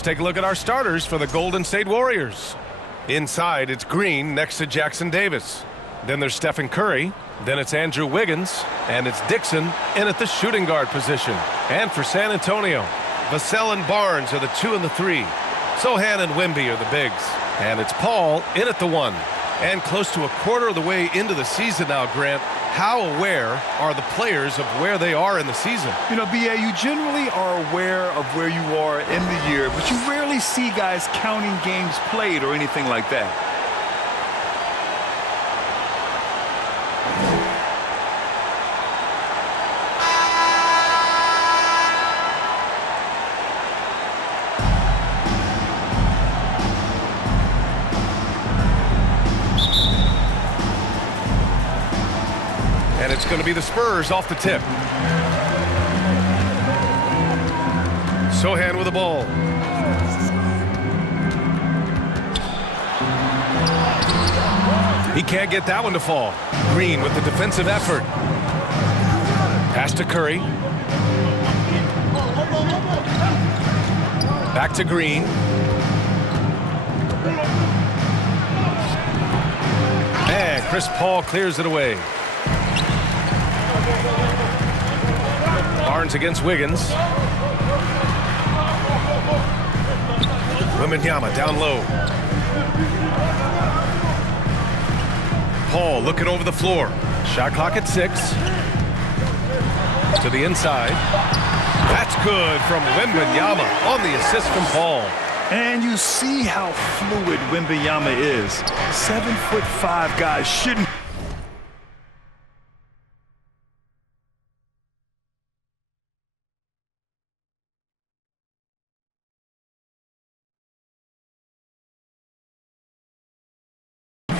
Let's take a look at our starters for the Golden State Warriors. Inside, it's Green next to Jackson Davis. Then there's Stephen Curry. Then it's Andrew Wiggins. And it's Dixon in at the shooting guard position. And for San Antonio, Vassell and Barnes are the 2 and the 3. Sohan and Wemby are the bigs. And it's Paul in at the 1. And close to a quarter of the way into the season now, Grant, how aware are the players of where they are in the season? You know, B.A., you generally are aware of where you are in the year, but you rarely see guys counting games played or anything like that. And it's going to be the Spurs off the tip. Sohan with the ball. He can't get that one to fall. Green with the defensive effort. Pass to Curry. Back to Green. And Chris Paul clears it away. Barnes against Wiggins. Wembanyama down low. Paul looking over the floor. Shot clock at 6. To the inside. That's good from Wembanyama on the assist from Paul. And you see how fluid Wembanyama is. 7'5" guys shouldn't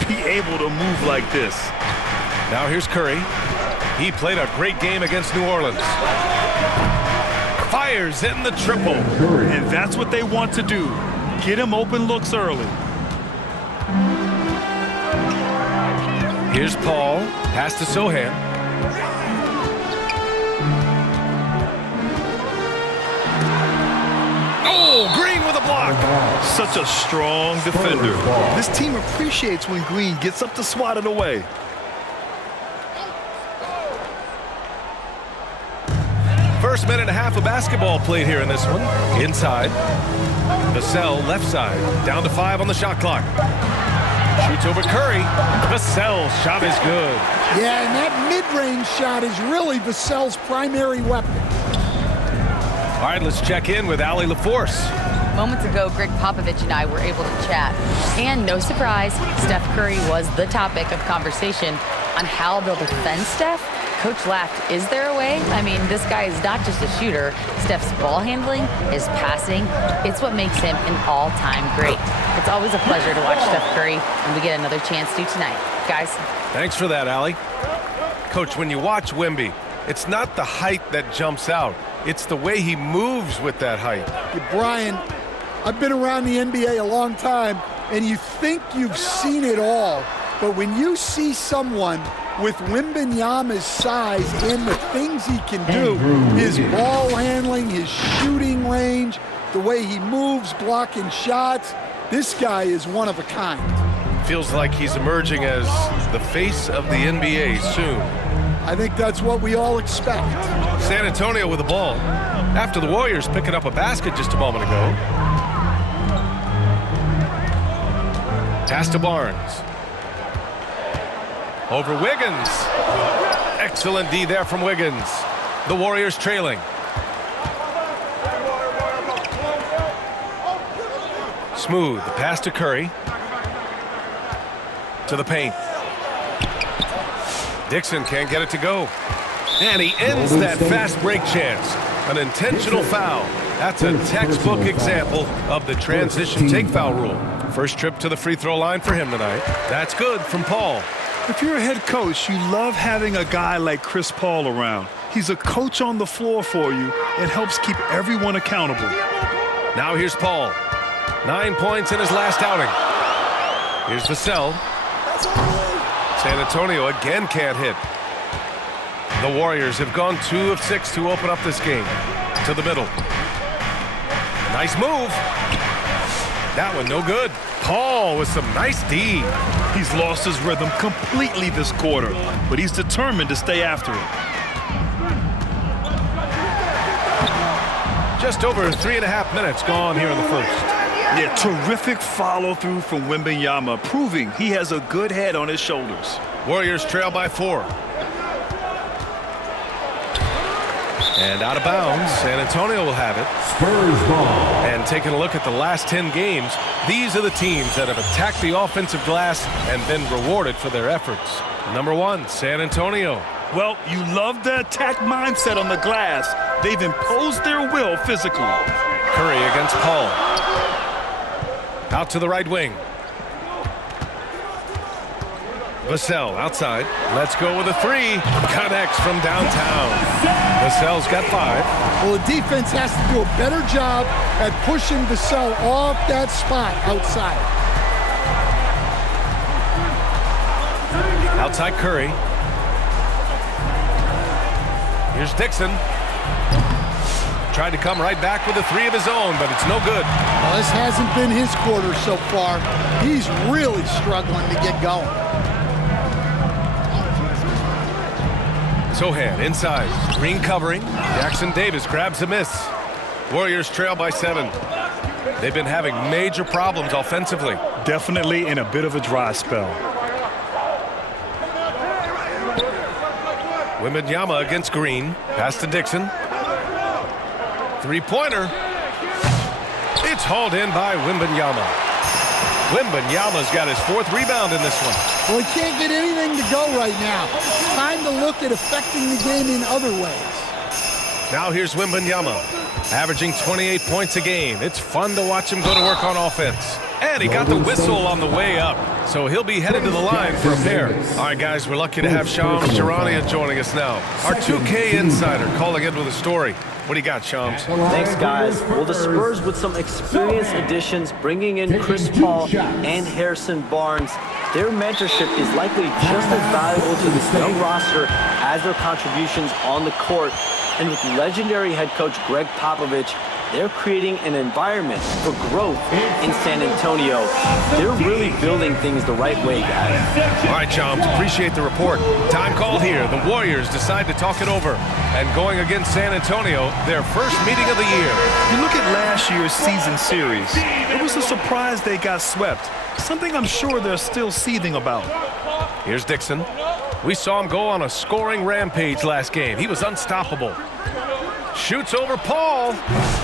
be able to move like this. Now here's Curry. He played a great game against New Orleans. Fires in the triple. And that's what they want to do. Get him open looks early. Here's Paul. Pass to Sohan. Oh, Green with a block. Such a strong defender. This team appreciates when Green gets up to swat it away. First minute and a half of basketball played here in this one. Inside. Vassell left side. Down to 5 on the shot clock. Shoots over Curry. Vassell's shot is good. Yeah, and that mid-range shot is really Vassell's primary weapon. All right, let's check in with Allie LaForce. Moments ago, Greg Popovich and I were able to chat. And no surprise, Steph Curry was the topic of conversation on how they'll defend Steph. Coach laughed. Is there a way? I mean, this guy is not just a shooter. Steph's ball handling, his passing, it's what makes him an all-time great. It's always a pleasure to watch Steph Curry, and we get another chance to tonight. Guys. Thanks for that, Allie. Coach, when you watch Wemby, it's not the height that jumps out. It's the way he moves with that height. Yeah, Brian, I've been around the NBA a long time, and you think you've seen it all. But when you see someone with Wembanyama's size and the things he can do, his ball handling, his shooting range, the way he moves, blocking shots, this guy is one of a kind. Feels like he's emerging as the face of the NBA soon. I think that's what we all expect. San Antonio with the ball. After the Warriors picking up a basket just a moment ago. Pass to Barnes. Over Wiggins. Excellent D there from Wiggins. The Warriors trailing. Smooth. The pass to Curry. To the paint. Dixon can't get it to go. And he ends that fast break chance. An intentional foul. That's a textbook example of the transition take foul rule. First trip to the free throw line for him tonight. That's good from Paul. If you're a head coach, you love having a guy like Chris Paul around. He's a coach on the floor for you and helps keep everyone accountable. Now here's Paul. 9 points in his last outing. Here's Vassell. San Antonio again can't hit. The Warriors have gone 2 of 6 to open up this game. To the middle. Nice move. That one no good. Paul with some nice D. He's lost his rhythm completely this quarter, but he's determined to stay after it. Just over 3.5 minutes gone here in the first. Yeah, terrific follow-through from Wembanyama, proving he has a good head on his shoulders. Warriors trail by 4. And out of bounds, San Antonio will have it. Spurs ball. And taking a look at the last 10 games, these are the teams that have attacked the offensive glass and been rewarded for their efforts. Number 1, San Antonio. Well, you love the attack mindset on the glass. They've imposed their will physically. Curry against Paul. Out to the right wing. Vassell outside. Let's go with a 3. Connects from downtown. Vassell's got 5. Well, the defense has to do a better job at pushing Vassell off that spot outside. Outside Curry. Here's Dixon. Tried to come right back with a 3 of his own, but it's no good. Well, this hasn't been his quarter so far. He's really struggling to get going. Sohan inside. Green covering. Jackson Davis grabs a miss. Warriors trail by 7. They've been having major problems offensively. Definitely in a bit of a dry spell. Wembanyama against Green. Pass to Dixon. 3-pointer. It's hauled in by Wembanyama. Wembanyama's got his 4th rebound in this one. Well, he can't get anything to go right now. It's time to look at affecting the game in other ways. Now here's Wembanyama, averaging 28 points a game. It's fun to watch him go to work on offense. And he got the whistle on the way up, so he'll be headed to the line for a pair. All right, guys, we're lucky to have Shams Charania joining us now. Our 2K insider calling in with a story. What do you got, Shams? Thanks, guys. Well, the Spurs with some experienced additions, bringing in Chris Paul and Harrison Barnes. Their mentorship is likely just as valuable to this young roster as their contributions on the court. And with legendary head coach Greg Popovich, they're creating an environment for growth in San Antonio. They're really building things the right way, guys. All right, Shams, appreciate the report. Time called here. The Warriors decide to talk it over. And going against San Antonio, their first meeting of the year. You look at last year's season series. It was a surprise they got swept. Something I'm sure they're still seething about. Here's Dixon. We saw him go on a scoring rampage last game. He was unstoppable. Shoots over Paul,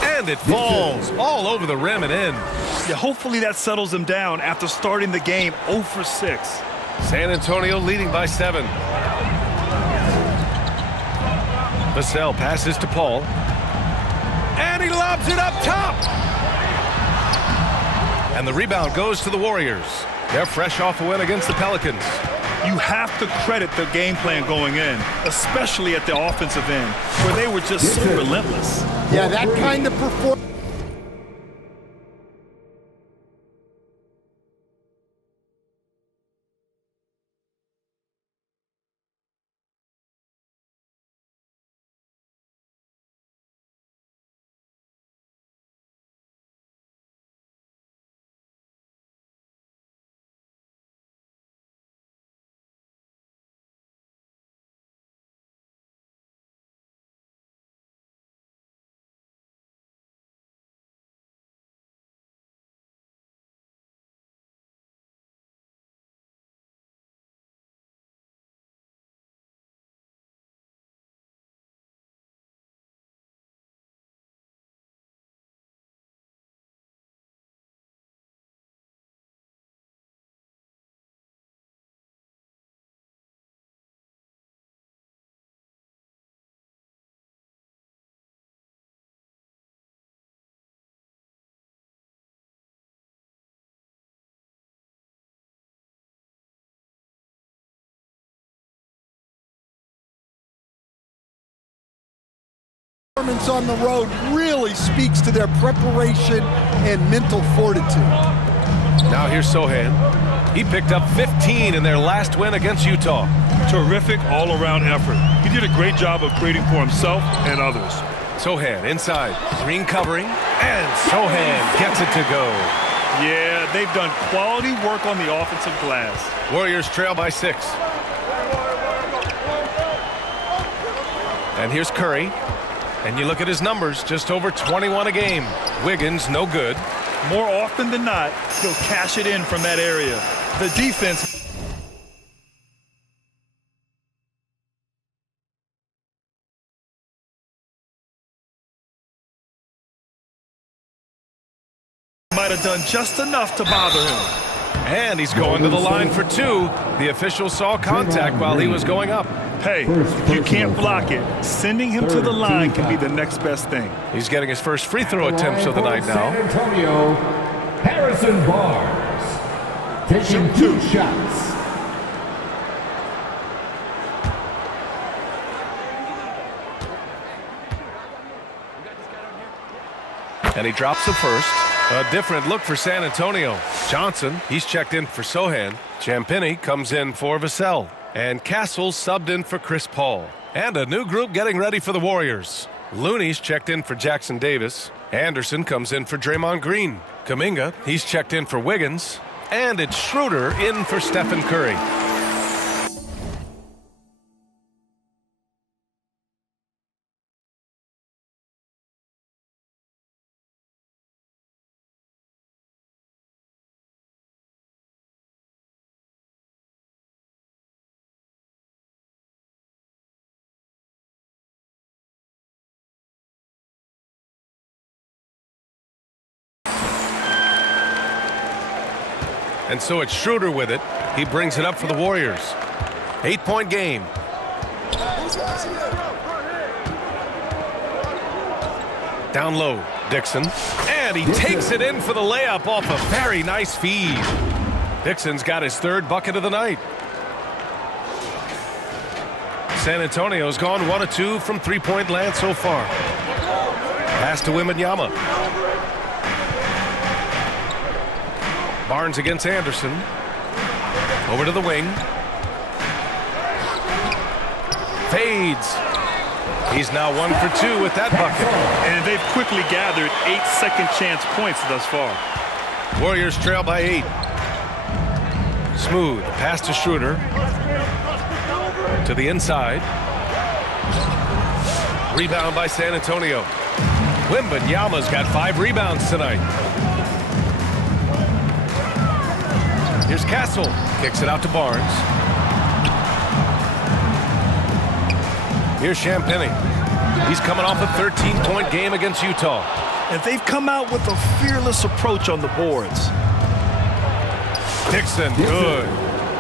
and it falls all over the rim and in. Yeah, hopefully that settles him down after starting the game 0 for 6. San Antonio leading by 7. Vassell passes to Paul, and he lobs it up top. And the rebound goes to the Warriors. They're fresh off a win against the Pelicans. You have to credit the game plan going in, especially at the offensive end, where they were just so relentless. Yeah, that kind of performance. On the road really speaks to their preparation and mental fortitude. Now here's Sohan. He picked up 15 in their last win against Utah. Terrific all-around effort. He did a great job of creating for himself and others. Sohan inside, green covering, and Sohan gets it to go. Yeah, they've done quality work on the offensive glass. Warriors trail by 6. And here's Curry. And you look at his numbers, just over 21 a game. Wiggins, no good. More often than not, he'll cash it in from that area. The defense might have done just enough to bother him. And he's going to the line for 2. The official saw contact while he was going up. Hey, if you can't block it, sending him to the line can be the next best thing. He's getting his first free throw attempts of the night now. San Antonio, Harrison Barnes, taking 2 shots. And he drops the first. A different look for San Antonio. Johnson, he's checked in for Sohan. Champagnie comes in for Vassell. And Castle subbed in for Chris Paul. And a new group getting ready for the Warriors. Looney's checked in for Jackson Davis. Anderson comes in for Draymond Green. Kuminga, he's checked in for Wiggins. And it's Schroeder in for Stephen Curry. And so it's Schroeder with it. He brings it up for the Warriors. 8-point game. Down low, Dixon. And he takes it in for the layup off a very nice feed. Dixon's got his 3rd bucket of the night. San Antonio's gone 1 of 2 from 3-point land so far. Pass to Wembanyama. Barnes against Anderson. Over to the wing. Fades. He's now 1 for 2 with that bucket. And they've quickly gathered 8 second chance points thus far. Warriors trail by 8. Smooth. Pass to Schroeder. To the inside. Rebound by San Antonio. Wembanyama's got 5 rebounds tonight. Here's Castle. Kicks it out to Barnes. Here's Champagnie. He's coming off a 13-point game against Utah. And they've come out with a fearless approach on the boards. Dixon, good.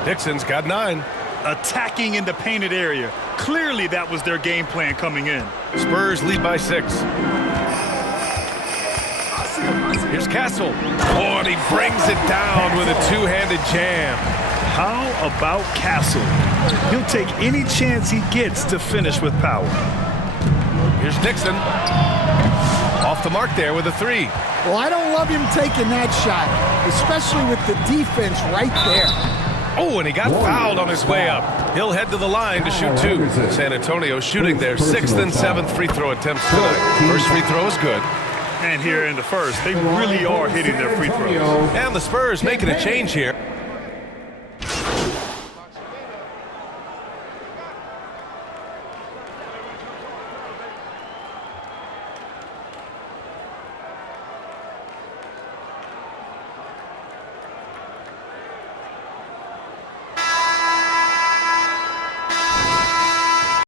Dixon's got 9. Attacking in the painted area. Clearly that was their game plan coming in. Spurs lead by 6. Here's Castle. Oh, and he brings it down with a 2-handed jam. How about Castle? He'll take any chance he gets to finish with power. Here's Dixon. Off the mark there with a 3. Well, I don't love him taking that shot, especially with the defense right there. Oh, and he got fouled on his way up. He'll head to the line to shoot 2. San Antonio shooting their 6th and 7th free throw attempts tonight. First free throw is good. And here in the first, they really are hitting their free throws. And the Spurs making a change here.